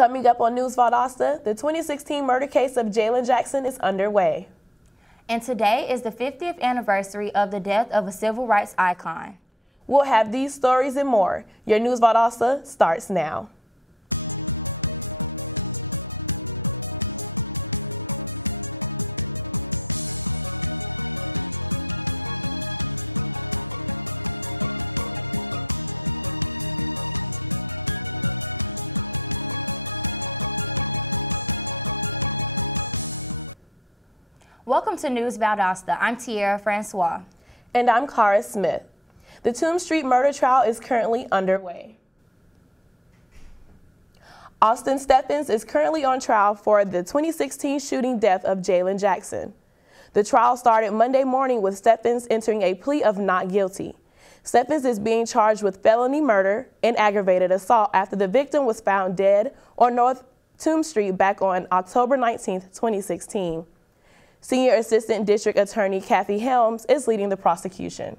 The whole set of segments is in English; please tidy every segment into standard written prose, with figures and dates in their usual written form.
Coming up on News Valdosta, the 2016 murder case of Jalen Jackson is underway. And today is the 50th anniversary of the death of a civil rights icon. We'll have these stories and more. Your News Valdosta starts now. Welcome to News Valdosta. I'm Tierra Francois. And I'm Cara Smith. The Toomb Street murder trial is currently underway. Austin Stephens is currently on trial for the 2016 shooting death of Jalen Jackson. The trial started Monday morning with Stephens entering a plea of not guilty. Stephens is being charged with felony murder and aggravated assault after the victim was found dead on North Toomb Street back on October 19, 2016. Senior Assistant District Attorney Kathy Helms is leading the prosecution.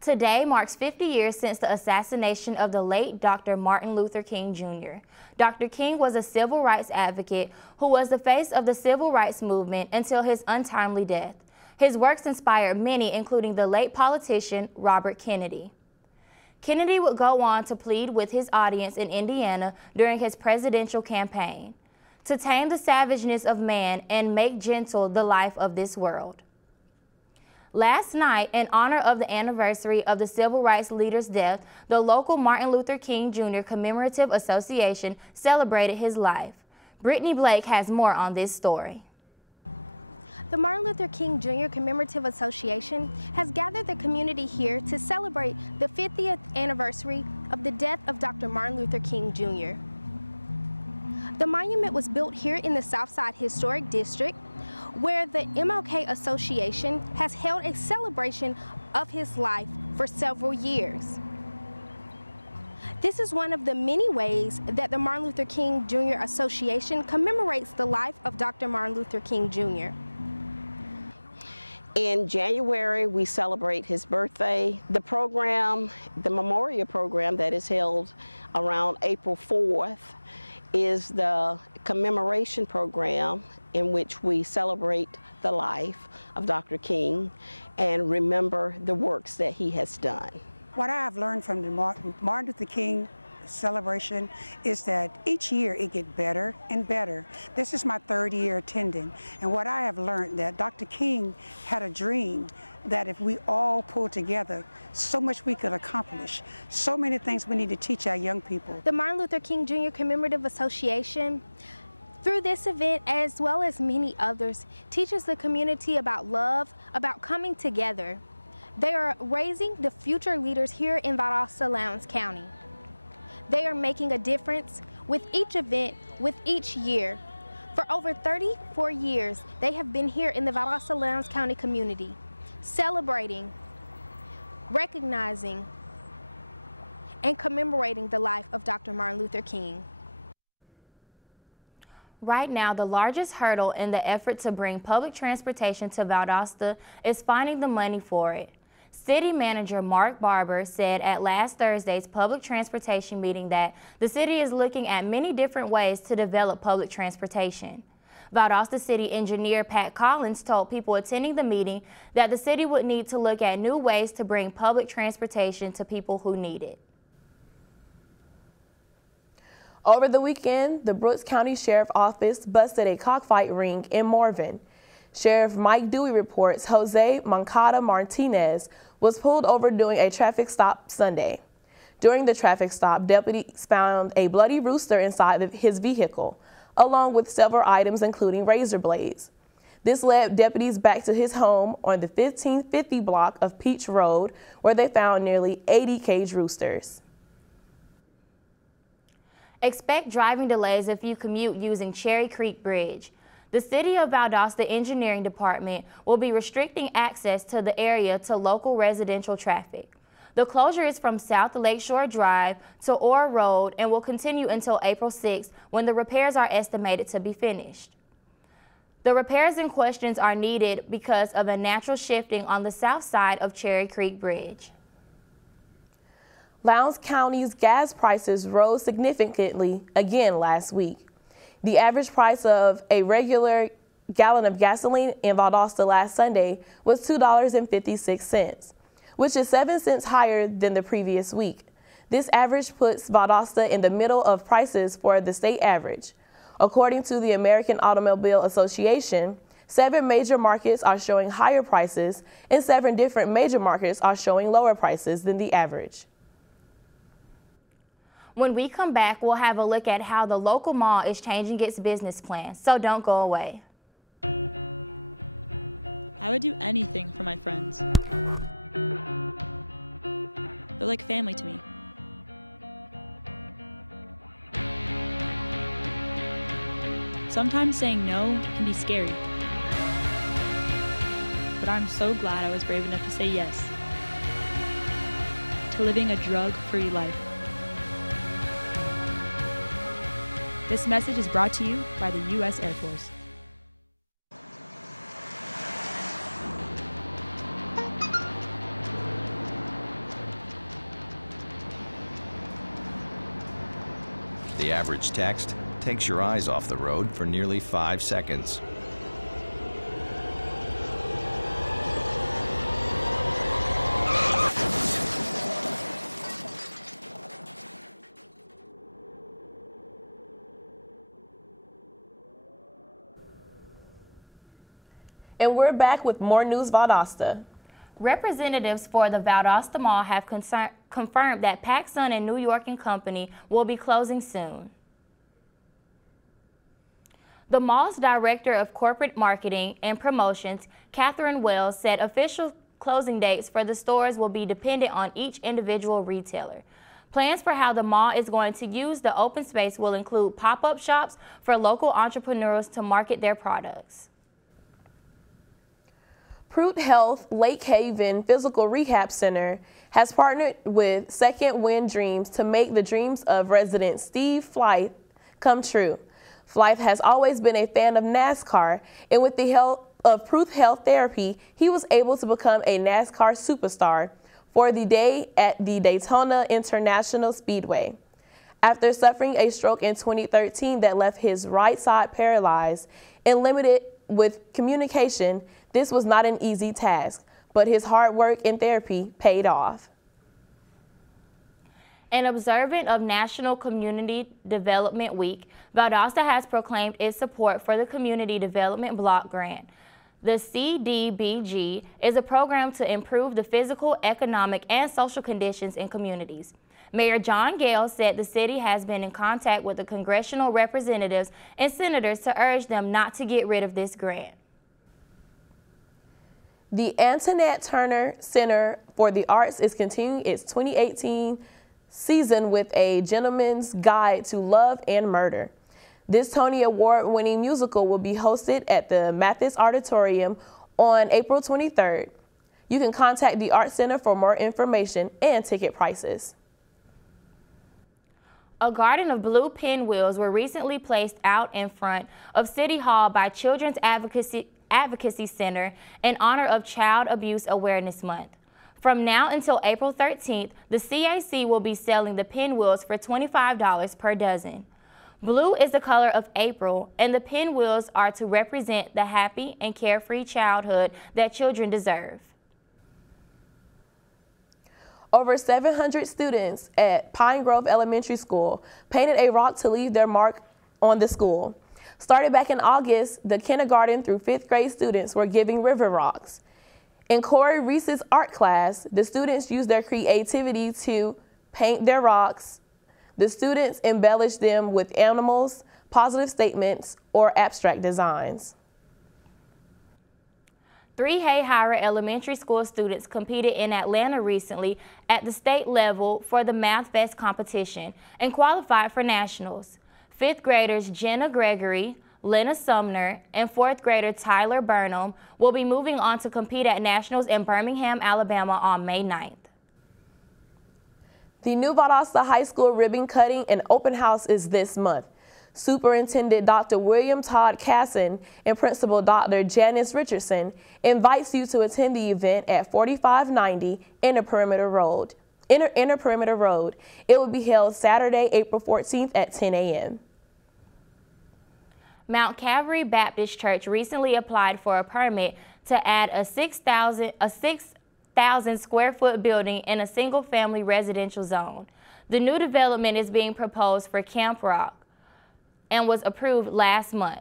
Today marks 50 years since the assassination of the late Dr. Martin Luther King Jr. Dr. King was a civil rights advocate who was the face of the civil rights movement until his untimely death. His works inspired many, including the late politician Robert Kennedy. Kennedy would go on to plead with his audience in Indiana during his presidential campaign to tame the savageness of man and make gentle the life of this world. Last night, in honor of the anniversary of the civil rights leader's death, the local Martin Luther King Jr. Commemorative Association celebrated his life. Brittany Blake has more on this story. The Martin Luther King Jr. Commemorative Association has gathered the community here to celebrate the 50th anniversary of the death of Dr. Martin Luther King Jr. The monument was built here in the Southside Historic District, where the MLK Association has held a celebration of his life for several years. This is one of the many ways that the Martin Luther King Jr. Association commemorates the life of Dr. Martin Luther King Jr. In January, we celebrate his birthday. The program, the memorial program that is held around April 4th, is the commemoration program in which we celebrate the life of Dr. King and remember the works that he has done. What I have learned from the Martin Luther King celebration is that each year it gets better and better. This is my third year attending, and what I have learned that Dr. King had a dream that if we all pull together, so much we could accomplish. So many things we need to teach our young people. The Martin Luther King Jr. Commemorative Association, through this event as well as many others, teaches the community about love, about coming together. They are raising the future leaders here in Valdosta, Lowndes County. They are making a difference with each event, with each year. For over 34 years, they have been here in the Valdosta, Lowndes County community, celebrating, recognizing, and commemorating the life of Dr. Martin Luther King. Right now, the largest hurdle in the effort to bring public transportation to Valdosta is finding the money for it. City Manager Mark Barber said at last Thursday's public transportation meeting that the city is looking at many different ways to develop public transportation. Valdosta City Engineer Pat Collins told people attending the meeting that the city would need to look at new ways to bring public transportation to people who need it. Over the weekend, the Brooks County Sheriff's Office busted a cockfight ring in Morven. Sheriff Mike Dewey reports Jose Moncada Martinez was pulled over during a traffic stop Sunday. During the traffic stop, deputies found a bloody rooster inside his vehicle, along with several items including razor blades. This led deputies back to his home on the 1550 block of Peach Road, where they found nearly 80 cage roosters. Expect driving delays if you commute using Cherry Creek Bridge. The City of Valdosta Engineering Department will be restricting access to the area to local residential traffic. The closure is from South Lakeshore Drive to Orr Road and will continue until April 6th, when the repairs are estimated to be finished. The repairs in question are needed because of a natural shifting on the south side of Cherry Creek Bridge. Lowndes County's gas prices rose significantly again last week. The average price of a regular gallon of gasoline in Valdosta last Sunday was $2.56, which is 7 cents higher than the previous week. This average puts Valdosta in the middle of prices for the state average. According to the American Automobile Association, 7 major markets are showing higher prices and 7 different major markets are showing lower prices than the average. When we come back, we'll have a look at how the local mall is changing its business plan, so don't go away. I would do anything for my friends. They're like family to me. Sometimes saying no can be scary, but I'm so glad I was brave enough to say yes to living a drug-free life. This message is brought to you by the U.S. Air Force. The average text takes your eyes off the road for nearly 5 seconds. And we're back with more News Valdosta. Representatives for the Valdosta Mall have confirmed that PacSun and New York & Company will be closing soon. The mall's Director of Corporate Marketing and Promotions, Catherine Wells, said official closing dates for the stores will be dependent on each individual retailer. Plans for how the mall is going to use the open space will include pop-up shops for local entrepreneurs to market their products. Pruitt Health Lake Haven Physical Rehab Center has partnered with Second Wind Dreams to make the dreams of resident Steve Flythe come true. Flythe has always been a fan of NASCAR, and with the help of Pruitt Health Therapy, he was able to become a NASCAR superstar for the day at the Daytona International Speedway. After suffering a stroke in 2013 that left his right side paralyzed and limited with communication, this was not an easy task, but his hard work and therapy paid off. And observant of National Community Development Week, Valdosta has proclaimed its support for the Community Development Block Grant. The CDBG is a program to improve the physical, economic, and social conditions in communities. Mayor John Gale said the city has been in contact with the congressional representatives and senators to urge them not to get rid of this grant. The Antoinette Turner Center for the Arts is continuing its 2018 season with a Gentleman's Guide to Love and Murder. This Tony Award-winning musical will be hosted at the Mathis Auditorium on April 23rd. You can contact the Art Center for more information and ticket prices. A garden of blue pinwheels were recently placed out in front of City Hall by Children's Advocacy Center in honor of Child Abuse Awareness Month. From now until April 13th, the CAC will be selling the pinwheels for $25 per dozen. Blue is the color of April, and the pinwheels are to represent the happy and carefree childhood that children deserve. Over 700 students at Pine Grove Elementary School painted a rock to leave their mark on the school. Started back in August, the kindergarten through 5th grade students were giving river rocks. In Corey Reese's art class, the students used their creativity to paint their rocks. The students embellished them with animals, positive statements, or abstract designs. 3 Hayhire Elementary School students competed in Atlanta recently at the state level for the Math Fest competition and qualified for nationals. 5th graders Jenna Gregory, Lena Sumner, and 4th grader Tyler Burnham will be moving on to compete at nationals in Birmingham, Alabama on May 9th. The new Valdosta High School ribbon cutting and open house is this month. Superintendent Dr. William Todd Casson and Principal Dr. Janice Richardson invites you to attend the event at 4590 Inner Perimeter Road. Inner Perimeter Road. It will be held Saturday, April 14th at 10 a.m. Mount Calvary Baptist Church recently applied for a permit to add a 6,000 square foot building in a single family residential zone. The new development is being proposed for Camp Rock and was approved last month.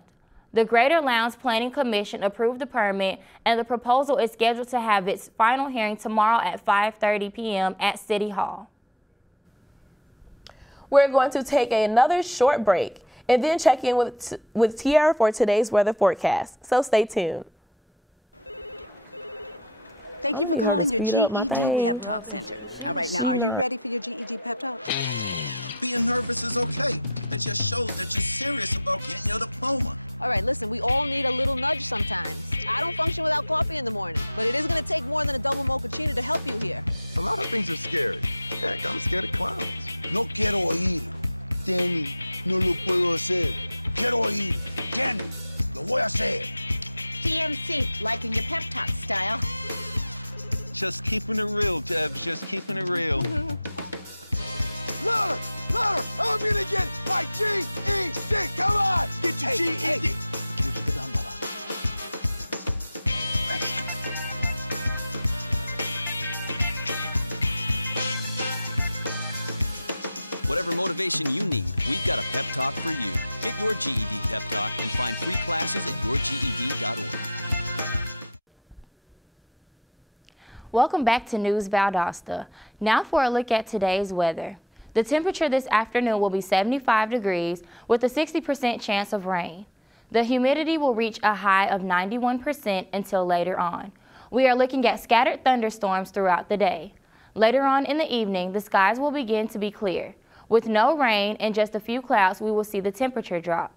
The Greater Lowndes Planning Commission approved the permit, and the proposal is scheduled to have its final hearing tomorrow at 5:30 p.m. at City Hall. We're going to take another short break and then check in with Tiara for today's weather forecast. So stay tuned. Thank you for calling your GED Pep Talk Center. All right, now, are you ready for your GED Pep Talk? Being nervous is okay. It just shows that you're serious about getting your diploma. All right, listen, we all need a little nudge sometimes. I don't function without coffee in the morning, but it is going to take more than a double mochaccino to help you here. A lot of things are scary. Heck, I'm scared of clowns. No quiero oír. Danny, no lo puedo hacer. Quiero oír. Danny, lo voy a hacer. DMC, liking your pep talk style. Just keeping it real, Jebs. Just keeping it real. Louder, louder. I'm gonna get my GED. Come on, get your GED. Whatever motivation you need, we've got a pep talk for you. Get your GED pep talk and find free classes at yourged.org. Welcome back to News Valdosta. Now for a look at today's weather. The temperature this afternoon will be 75 degrees with a 60% chance of rain. The humidity will reach a high of 91% until later on. We are looking at scattered thunderstorms throughout the day. Later on in the evening, the skies will begin to be clear. With no rain and just a few clouds, we will see the temperature drop.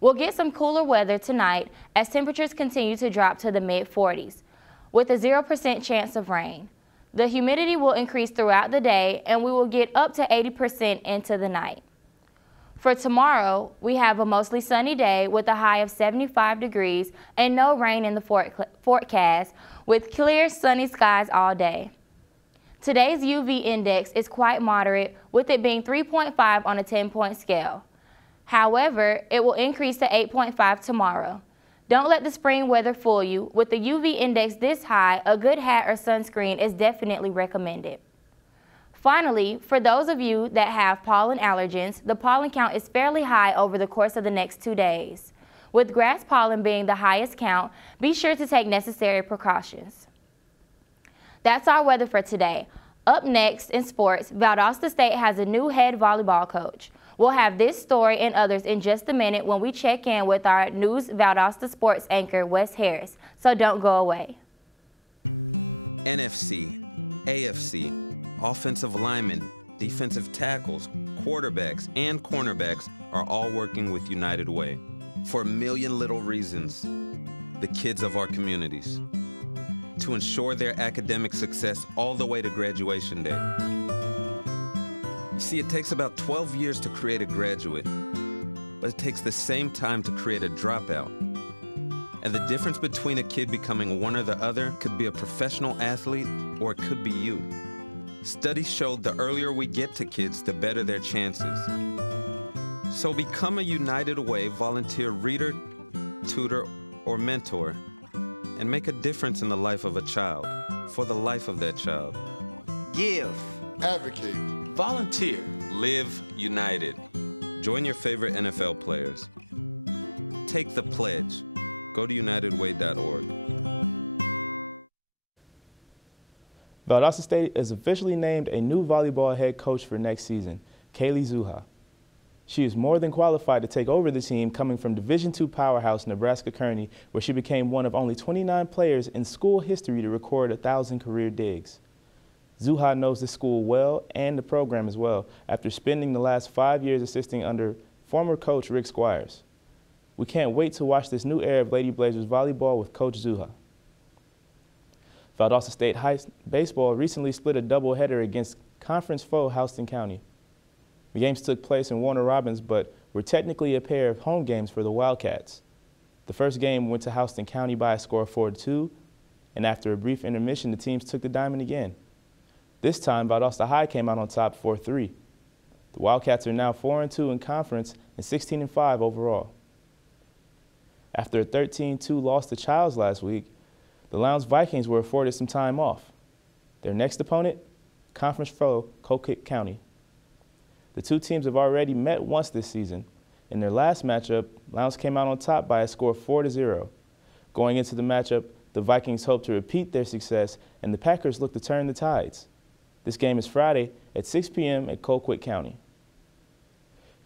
We'll get some cooler weather tonight as temperatures continue to drop to the mid-40s, with a 0% chance of rain. The humidity will increase throughout the day, and we will get up to 80% into the night. For tomorrow, we have a mostly sunny day with a high of 75 degrees and no rain in the forecast, with clear sunny skies all day. Today's UV index is quite moderate, with it being 3.5 on a 10-point scale. However, it will increase to 8.5 tomorrow. Don't let the spring weather fool you. With the UV index this high, a good hat or sunscreen is definitely recommended. Finally, for those of you that have pollen allergens, the pollen count is fairly high over the course of the next 2 days. With grass pollen being the highest count, be sure to take necessary precautions. That's our weather for today. Up next in sports, Valdosta State has a new head volleyball coach. We'll have this story and others in just a minute when we check in with our News Valdosta sports anchor, Wes Harris. So don't go away. NFC, AFC, offensive linemen, defensive tackles, quarterbacks, and cornerbacks are all working with United Way for a million little reasons. The kids of our communities, to ensure their academic success all the way to graduation day. You see, it takes about 12 years to create a graduate, but it takes the same time to create a dropout. And the difference between a kid becoming one or the other could be a professional athlete, or it could be you. Studies showed the earlier we get to kids, the better their chances. So become a United Way volunteer reader, tutor, or mentor, and make a difference in the life of a child, for the life of that child. Give. Advocate. Volunteer. Live united. Join your favorite NFL players. Take the pledge. Go to unitedway.org. Valdosta State is officially named a new volleyball head coach for next season, Kaylee Zuha. She is more than qualified to take over the team, coming from Division II powerhouse Nebraska-Kearney, where she became one of only 29 players in school history to record 1,000 career digs. Zuha knows the school well and the program as well, after spending the last 5 years assisting under former coach Rick Squires. We can't wait to watch this new era of Lady Blazers volleyball with Coach Zuha. Valdosta State High Baseball recently split a doubleheader against conference foe Houston County. The games took place in Warner Robins, but were technically a pair of home games for the Wildcats. The first game went to Houston County by a score of 4-2, and after a brief intermission, the teams took the diamond again. This time, Valdosta High came out on top 4-3. The Wildcats are now 4-2 in conference and 16-5 overall. After a 13-2 loss to Childs last week, the Lowndes Vikings were afforded some time off. Their next opponent, conference foe, Colquitt County. The two teams have already met once this season. In their last matchup, Lowndes came out on top by a score of 4-0. Going into the matchup, the Vikings hope to repeat their success, and the Packers look to turn the tides. This game is Friday at 6 p.m. at Colquitt County.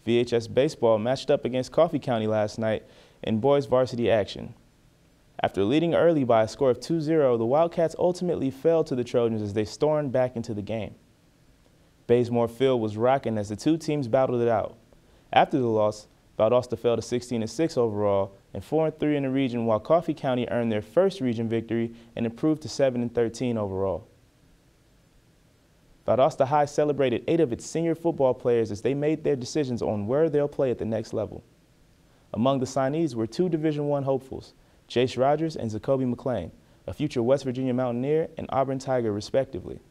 VHS Baseball matched up against Coffee County last night in boys varsity action. After leading early by a score of 2-0, the Wildcats ultimately fell to the Trojans as they stormed back into the game. Baysmore Field was rocking as the two teams battled it out. After the loss, Valdosta fell to 16-6 overall and 4-3 in the region, while Coffee County earned their first region victory and improved to 7-13 overall. Valdosta High celebrated 8 of its senior football players as they made their decisions on where they'll play at the next level. Among the signees were 2 Division I hopefuls, Jace Rogers and Zacoby McLean, a future West Virginia Mountaineer and Auburn Tiger respectively.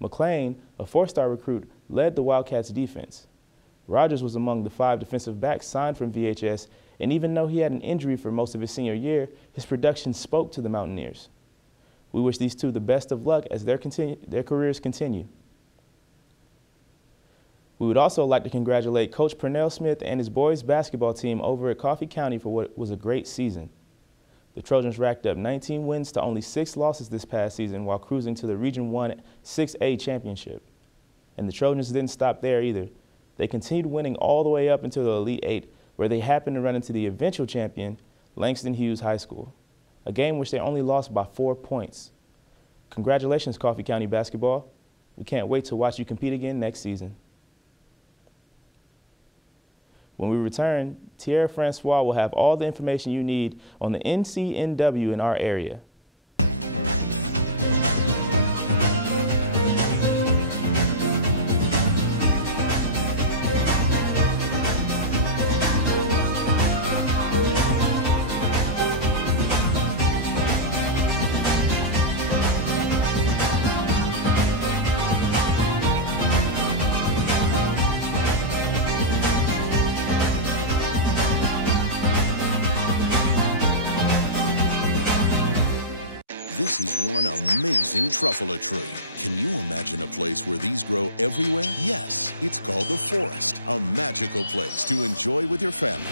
McLean, a 4-star recruit, led the Wildcats' defense. Rogers was among the 5 defensive backs signed from VHS, and even though he had an injury for most of his senior year, his production spoke to the Mountaineers. We wish these 2 the best of luck as their careers continue. We would also like to congratulate Coach Pernell Smith and his boys basketball team over at Coffee County for what was a great season. The Trojans racked up 19 wins to only 6 losses this past season while cruising to the Region I 6A championship. And the Trojans didn't stop there either. They continued winning all the way up until the Elite 8, where they happened to run into the eventual champion, Langston Hughes High School, a game which they only lost by 4 points. Congratulations, Coffee County basketball. We can't wait to watch you compete again next season. When we return, Tierra Francois will have all the information you need on the NCNW in our area. This is one amazing truffula tree. Can you imagine a place where these grow everywhere? Yes, it's called the forest, a magical place to enjoy with your family.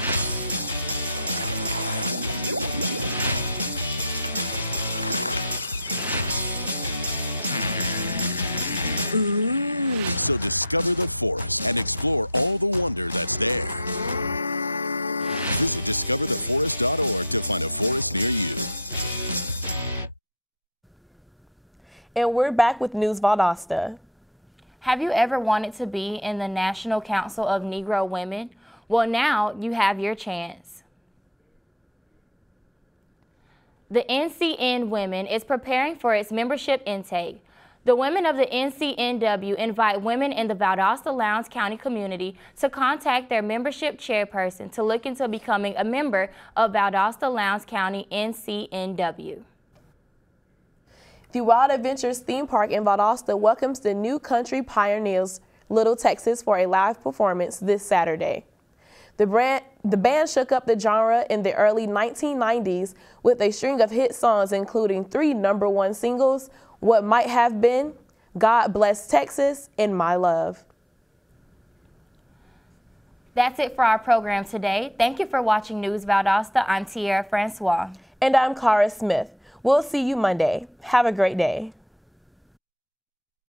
Ooh. So discover the forest and explore all the wonder that's there. Visit discovertheforest.org to find a forest near you. And we're back with News Valdosta. Have you ever wanted to be in the National Council of Negro Women? Well, now you have your chance. The NCN Women is preparing for its membership intake. The women of the NCNW invite women in the Valdosta-Lowndes County community to contact their membership chairperson to look into becoming a member of Valdosta-Lowndes County NCNW. The Wild Adventures theme park in Valdosta welcomes the New Country Pioneers Little Texas for a live performance this Saturday. The band shook up the genre in the early 1990s with a string of hit songs including 3 #1 singles, What Might Have Been, God Bless Texas, and My Love. That's it for our program today. Thank you for watching News Valdosta. I'm Tierra Francois. And I'm Cara Smith. We'll see you Monday. Have a great day.